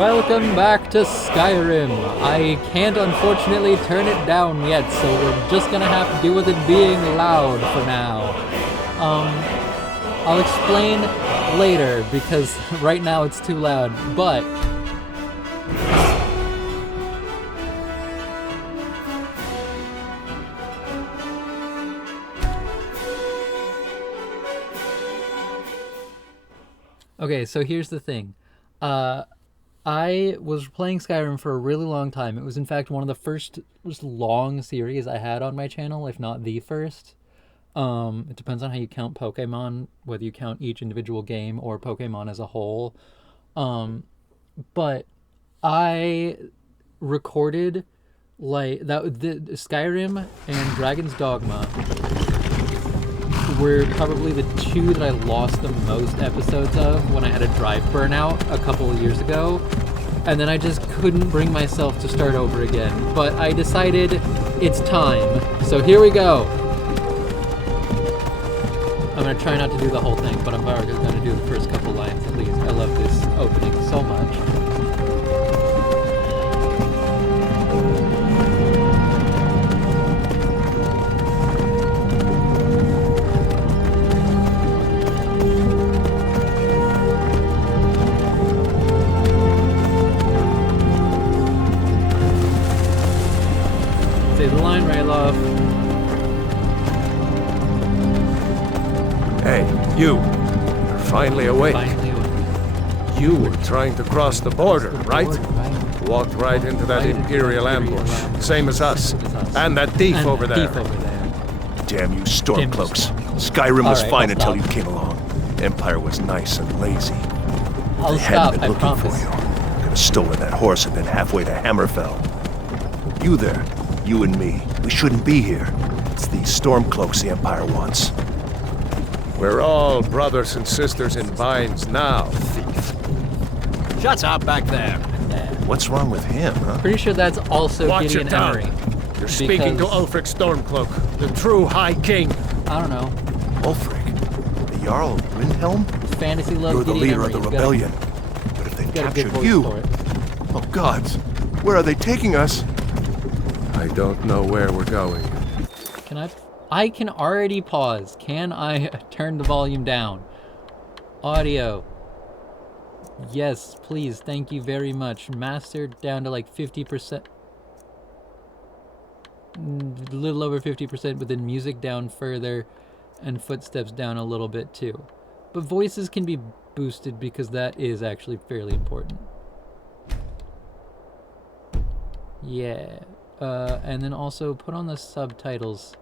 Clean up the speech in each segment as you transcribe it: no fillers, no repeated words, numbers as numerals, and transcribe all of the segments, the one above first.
Welcome back to Skyrim. I can't unfortunately turn it down yet, so we're just gonna have to deal with it being loud for now. I'll explain later because right now it's too loud, but okay, so here's the thing. I was playing Skyrim for a really long time. It was, in fact, one of the first long series I had on my channel, if not the first. It depends on how you count Pokemon, whether you count each individual game or Pokemon as a whole. But I recorded, like, the Skyrim and Dragon's Dogma were probably the two that I lost the most episodes of when I had a drive burnout a couple of years ago. And then I just couldn't bring myself to start over again. But I decided it's time. So here we go. I'm going to try not to do the whole thing, but I'm going to do the first couple lines at least. I love this opening so much. Say the line right off. Hey, you. You're finally awake. You were trying to cross the border, right? Walked right into that Imperial ambush. Same as us. And that thief over there. Damn you Stormcloaks. Skyrim was fine until you came along. Empire was nice and lazy. I'll They stop, hadn't been I looking promise. for you. Could have stolen that horse and been halfway to Hammerfell. You there. You and me. We shouldn't be here. It's these Stormcloaks the Empire wants. We're all brothers and sisters in binds now, thief. Shut up back there. What's wrong with him, huh? Pretty sure that's also Watch Gideon your tongue. Emery. You're speaking to because- Ulfric Stormcloak, the true High King. I don't know. Ulfric? The Jarl of Brynhelm? Fantasy love You're the Gideon leader Emery. of the You've got a- rebellion. But if they you've got a good captured voice you... for it. Oh, gods. Where are they taking us? I don't know where we're going. Can I can already pause. Can I turn the volume down? Audio. Yes, please. Thank you very much. Mastered down to like 50%. A little over 50%, but then music down further and footsteps down a little bit too. But voices can be boosted because that is actually fairly important. Yeah. And then also put on the subtitles.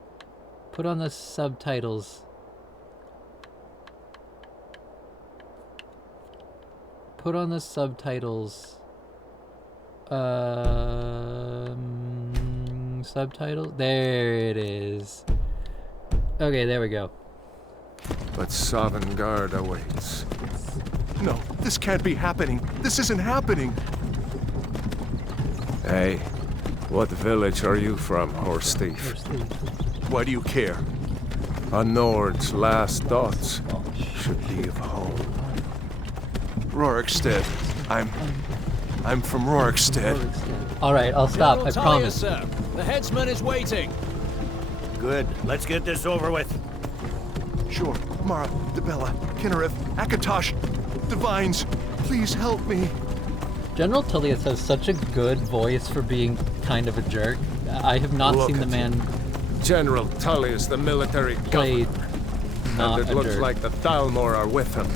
Put on the subtitles. Put on the subtitles. Subtitles? There it is. Okay, there we go. But Sovngarde awaits. No, this can't be happening. This isn't happening. Hey, what village are you from, horse thief? Why do you care? A Nord's last thoughts should be of home. Rorikstead. I'm from Rorikstead. Alright, I'll stop, I promise. Sir. The headsman is waiting. Good. Let's get this over with. Sure, Mara, Debella, Kinnereth, Akatosh, Divines, please help me. General Tullius has such a good voice for being kind of a jerk. I have not Look seen the at man General Tullius, the military play not and it a looks jerk. like the Thalmor are with him.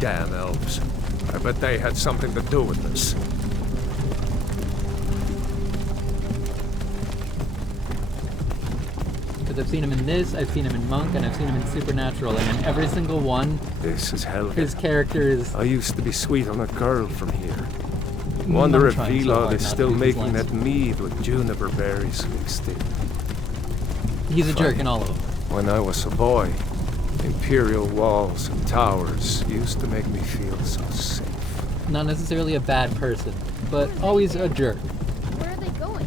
Damn elves. I bet they had something to do with this. Because I've seen him in this, I've seen him in Monk, and I've seen him in Supernatural, and in every single one, This is hell. his character is... I used to be sweet on a girl from here. I'm Wonder if trying so Vilod hard is not to still do these making lines. that mead with juniper berries mixed in. He's a jerk in all of them. When I was a boy, imperial walls and towers used to make me feel so safe. Not necessarily a bad person, but always a jerk. Where are they going?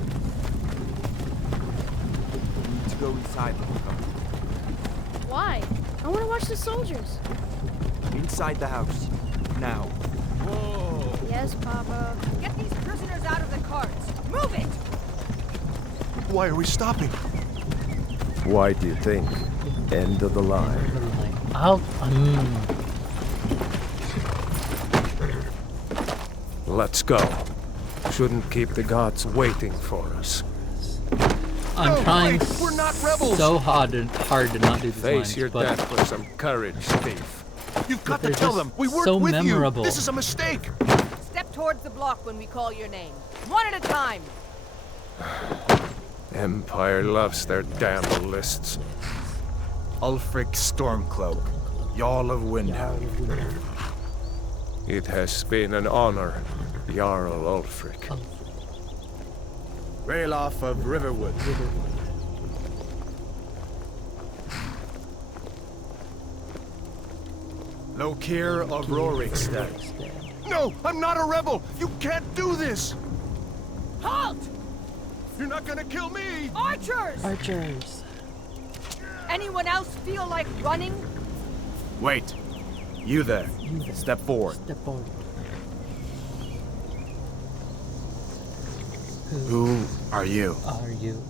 We need to go inside the hookup. Why? I want to watch the soldiers. Inside the house. Now. Whoa! Yes, Papa. Get these prisoners out of the carts. Move it! Why are we stopping? Why do you think? End of the line. I'll. Let's go. Shouldn't keep the gods waiting for us. I'm No, trying wait, we're not rebels. so hard to not do this Face lines, your but death with some courage, thief. You've got to they're tell just them we worked so with memorable. you. This is a mistake. Step towards the block when we call your name. One at a time. Empire loves their damn lists. Ulfric Stormcloak, Jarl of Windhelm. It has been an honor, Jarl Ulfric. Ralof of Riverwood. Lokir of Rorikstead. No, I'm not a rebel. You can't do this. Halt! You're not gonna kill me. Archers! Archers. Anyone else feel like running? Wait. You there. Step forward. Step forward. Who are you? Are you?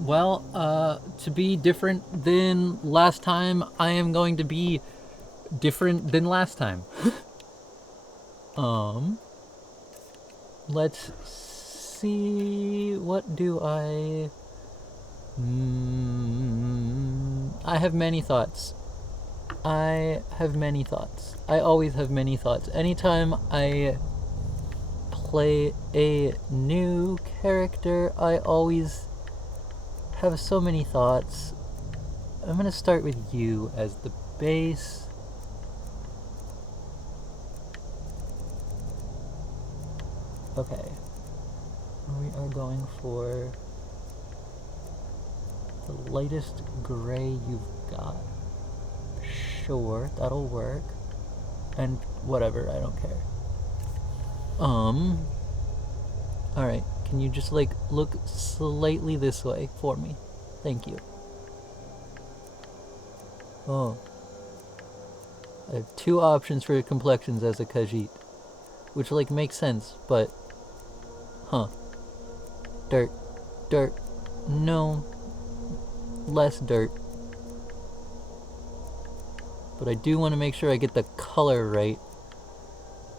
Well, to be different than last time, I am going to be different than last time. Let's see, what do I have many thoughts. I always have many thoughts. Anytime I play a new character, I always have so many thoughts. I'm gonna start with you as the base. Okay. We are going for the lightest gray you've got. Sure, that'll work. And whatever, I don't care. Alright, can you just like look slightly this way for me? Thank you. Oh. I have two options for complexions as a Khajiit. Which like makes sense, but dirt, no, less dirt. But I do want to make sure I get the color right.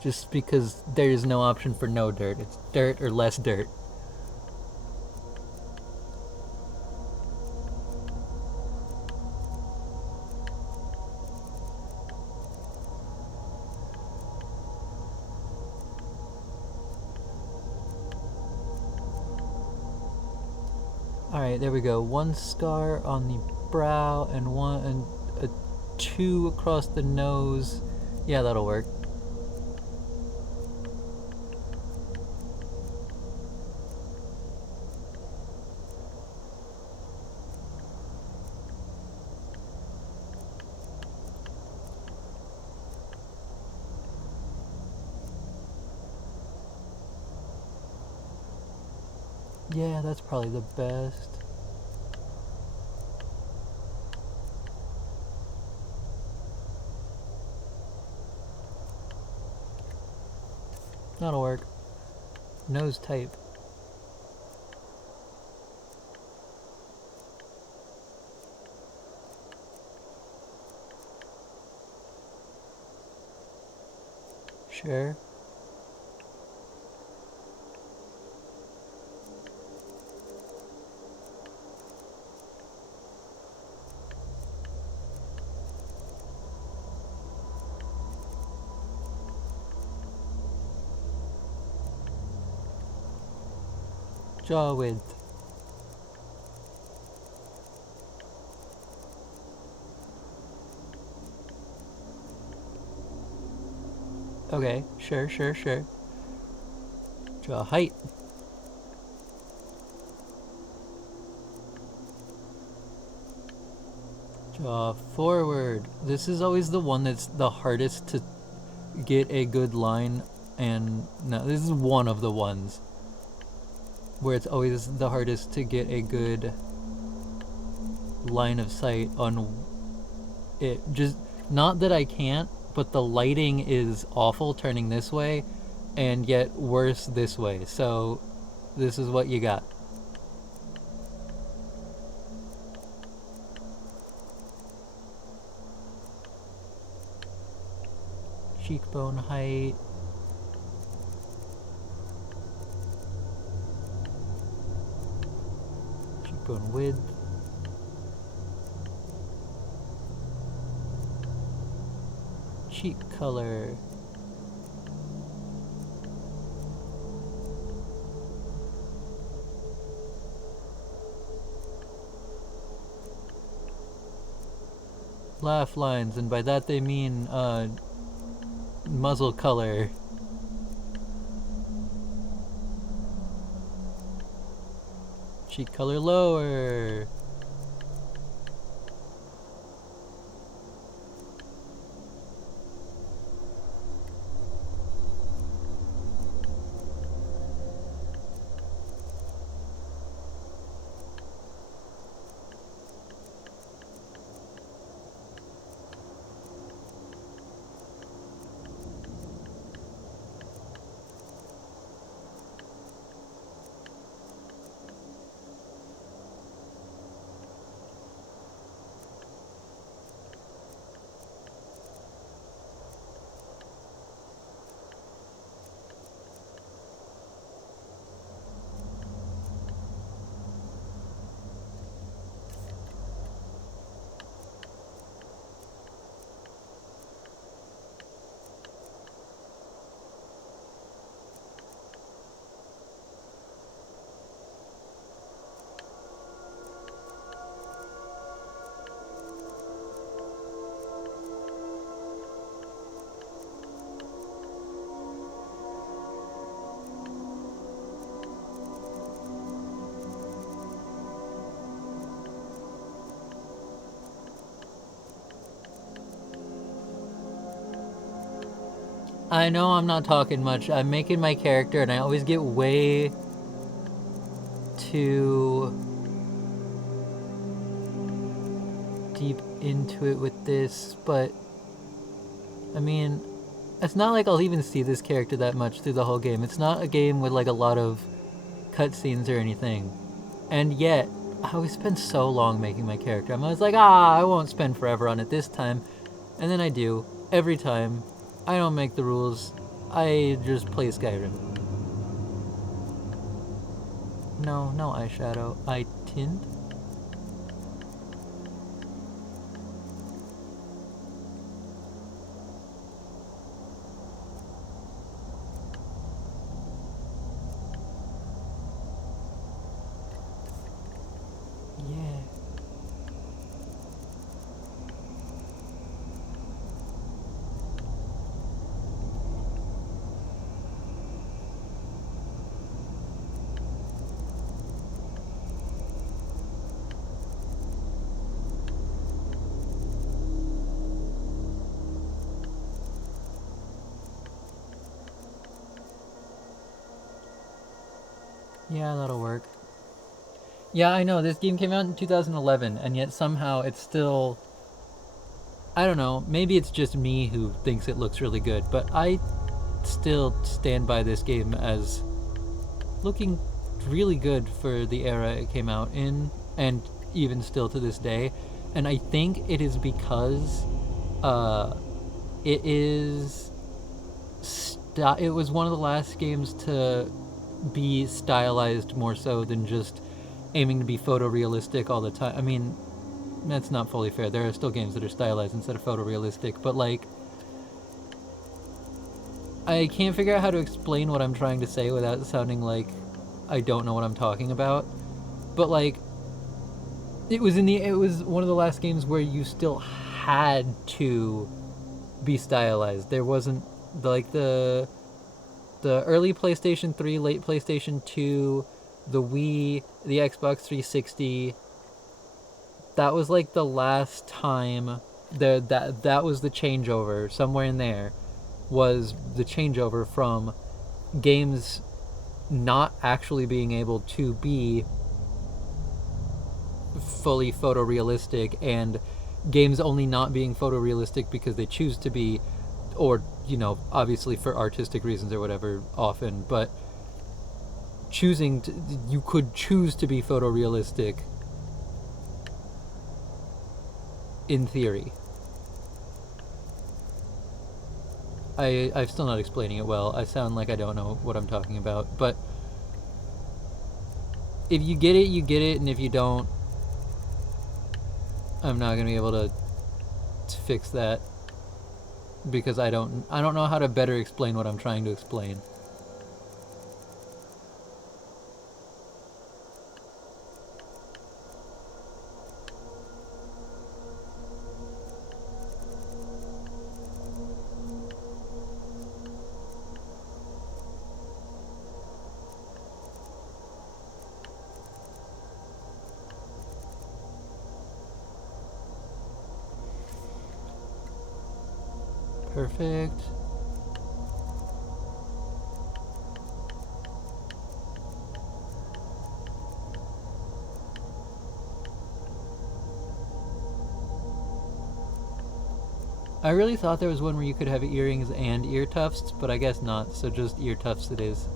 Just because there is no option for no dirt. It's dirt or less dirt. Alright, there we go. One scar on the brow and two across the nose. Yeah, that'll work. Yeah, that's probably the best. That'll work. Nose type. Sure. Jaw width. Okay, sure. Jaw height. Jaw forward. This is always the one that's the hardest to get a good line, and no, this is one of the ones where it's always the hardest to get a good line of sight on it. Just, not that I can't, but the lighting is awful turning this way, and yet worse this way. So this is what you got. Cheekbone height. Cheekbone width. Cheek color. Laugh lines, and by that they mean muzzle color. Cheek color lower. I know I'm not talking much. I'm making my character and I always get way too deep into it with this, but I mean, it's not like I'll even see this character that much through the whole game. It's not a game with like a lot of cutscenes or anything. And yet, I always spend so long making my character. I'm always like, I won't spend forever on it this time. And then I do, every time. I don't make the rules. I just play Skyrim. No eyeshadow. I tint? Yeah. Yeah, that'll work. Yeah, I know, this game came out in 2011, and yet somehow it's still... I don't know, maybe it's just me who thinks it looks really good, but I still stand by this game as looking really good for the era it came out in, and even still to this day. And I think it is because it was one of the last games to be stylized more so than just aiming to be photorealistic all the time. I mean, that's not fully fair. There are still games that are stylized instead of photorealistic, but like, I can't figure out how to explain what I'm trying to say without sounding like I don't know what I'm talking about. But like, it was one of the last games where you still had to be stylized. There wasn't like the early PlayStation 3, late PlayStation 2, the Wii, the Xbox 360. That was like the last time that was the changeover. Somewhere in there was the changeover from games not actually being able to be fully photorealistic and games only not being photorealistic because they choose to be, or, you know, obviously for artistic reasons or whatever often, but you could choose to be photorealistic in theory. I'm still not explaining it well. I sound like I don't know what I'm talking about, but if you get it, you get it, and if you don't, I'm not gonna be able to fix that because I don't know how to better explain what I'm trying to explain. Perfect. I really thought there was one where you could have earrings and ear tufts, but I guess not, so just ear tufts it is.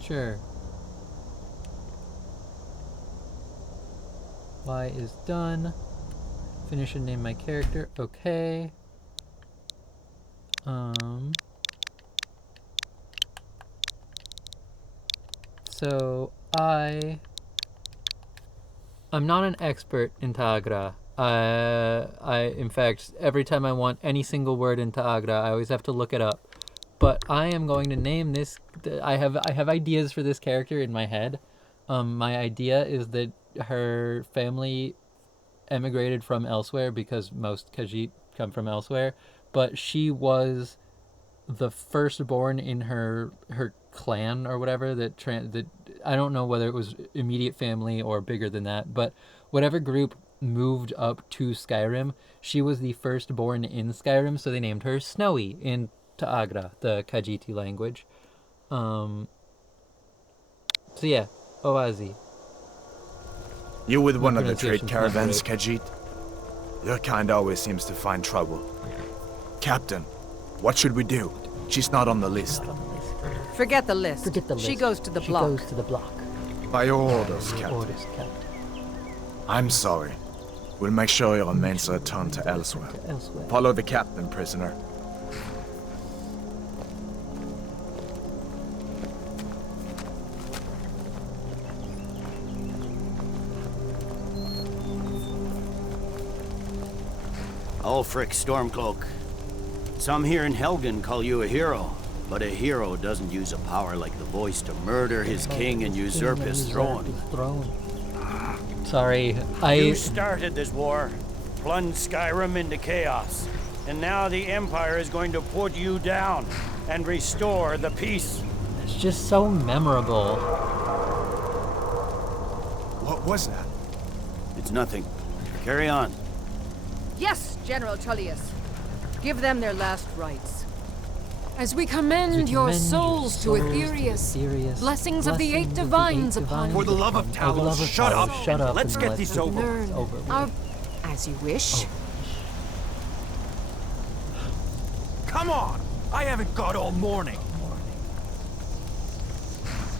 Sure. Y is done. Finish and name my character. Okay. So I'm not an expert in Tagra. In fact, every time I want any single word in Tagra, I always have to look it up. But I am going to name this. I have ideas for this character in my head. My idea is that her family emigrated from elsewhere because most Khajiit come from elsewhere. But she was the firstborn in her clan or whatever. That I don't know whether it was immediate family or bigger than that. But whatever group moved up to Skyrim, she was the firstborn in Skyrim. So they named her Snowy in Ta'agra, the Khajiiti language. So yeah, Owazi. You with one of the trade caravans, Khajiit? Your kind always seems to find trouble. Captain, what should we do? She's not on the list. Forget the list. She goes to the block. She goes to the block. By your orders, Captain. I'm sorry. We'll make sure your remains are returned to elsewhere. Follow the captain, prisoner. Ulfric Stormcloak. Some here in Helgen call you a hero, but a hero doesn't use a power like the voice to murder his king and usurp his throne. Sorry, You started this war, plunged Skyrim into chaos, and now the Empire is going to put you down and restore the peace. It's just so memorable. What was that? It's nothing. Carry on. Yes, General Tullius. Give them their last rites. As we commend your souls to Aetherius, blessings of the eight divines upon you. For the love of Talos, shut up. Let's get this over. Learn. As you wish. Come on! I haven't got all morning.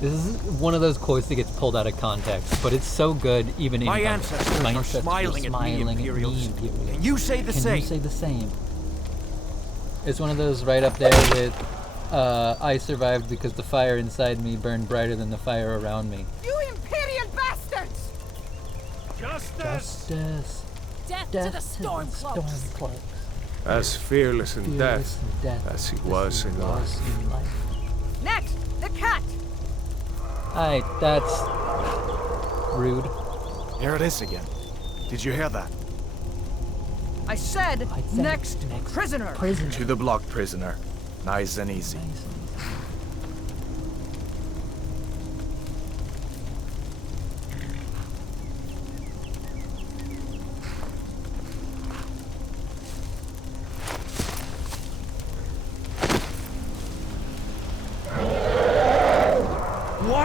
This is one of those quotes that gets pulled out of context, but it's so good even in My context. ancestors are smiling at me, Imperials. Can you say the same? Can you say the same? It's one of those right up there with, I survived because the fire inside me burned brighter than the fire around me. You Imperial bastards! Justice. Death to the Stormcloaks. As fearless in death as he was in life. Next, the cat! Aye, that's rude. Here it is again. Did you hear that? I said next prisoner. To the block, prisoner. Nice and easy.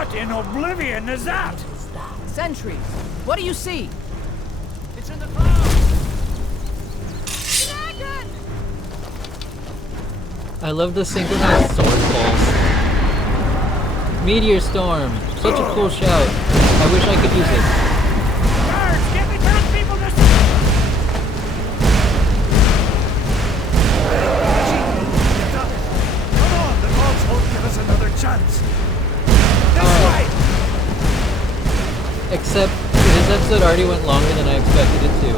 What in oblivion is that? Sentries, what do you see? It's in the clouds! Dragon! I love the synchronized sword pulse. Meteor storm. Such a cool shout. I wish I could use it. Guards, get the townspeople to... Come on, the dogs won't give us another chance. This way! Except this episode already went longer than I expected it to.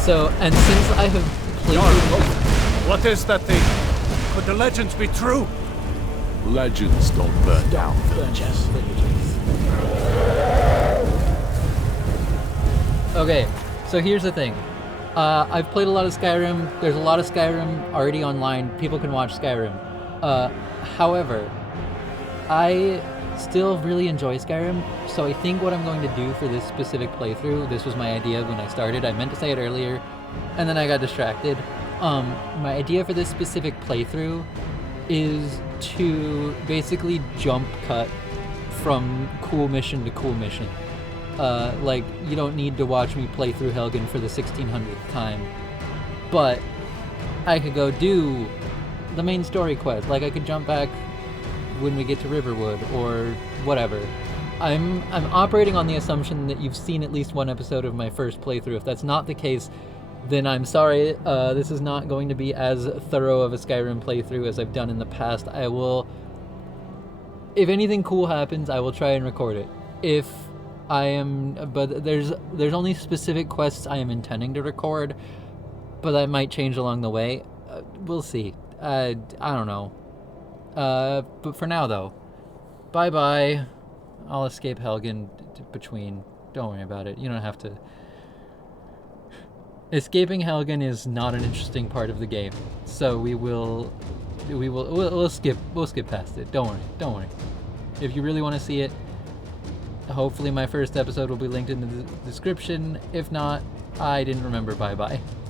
So, and since I have played What is that thing? Could the legends be true? Legends don't burn down villages. Okay, so here's the thing. I've played a lot of Skyrim. There's a lot of Skyrim already online. People can watch Skyrim. However, I still really enjoy Skyrim, so I think what I'm going to do for this specific playthrough, this was my idea when I started. I meant to say it earlier, and then I got distracted. My idea for this specific playthrough is to basically jump cut from cool mission to cool mission. Like, you don't need to watch me play through Helgen for the 1600th time, but I could go do the main story quest. Like, I could jump back when we get to Riverwood or whatever. I'm operating on the assumption that you've seen at least one episode of my first playthrough. If that's not the case, then I'm sorry. This is not going to be as thorough of a Skyrim playthrough as I've done in the past. I will, if anything cool happens, I will try and record it. But there's only specific quests I am intending to record, but that might change along the way. We'll see. I don't know. But for now, though, bye-bye. I'll escape Helgen between. Don't worry about it. You don't have to. Escaping Helgen is not an interesting part of the game, so we'll skip past it. Don't worry. If you really want to see it, hopefully my first episode will be linked in the description. If not, I didn't remember. Bye-bye.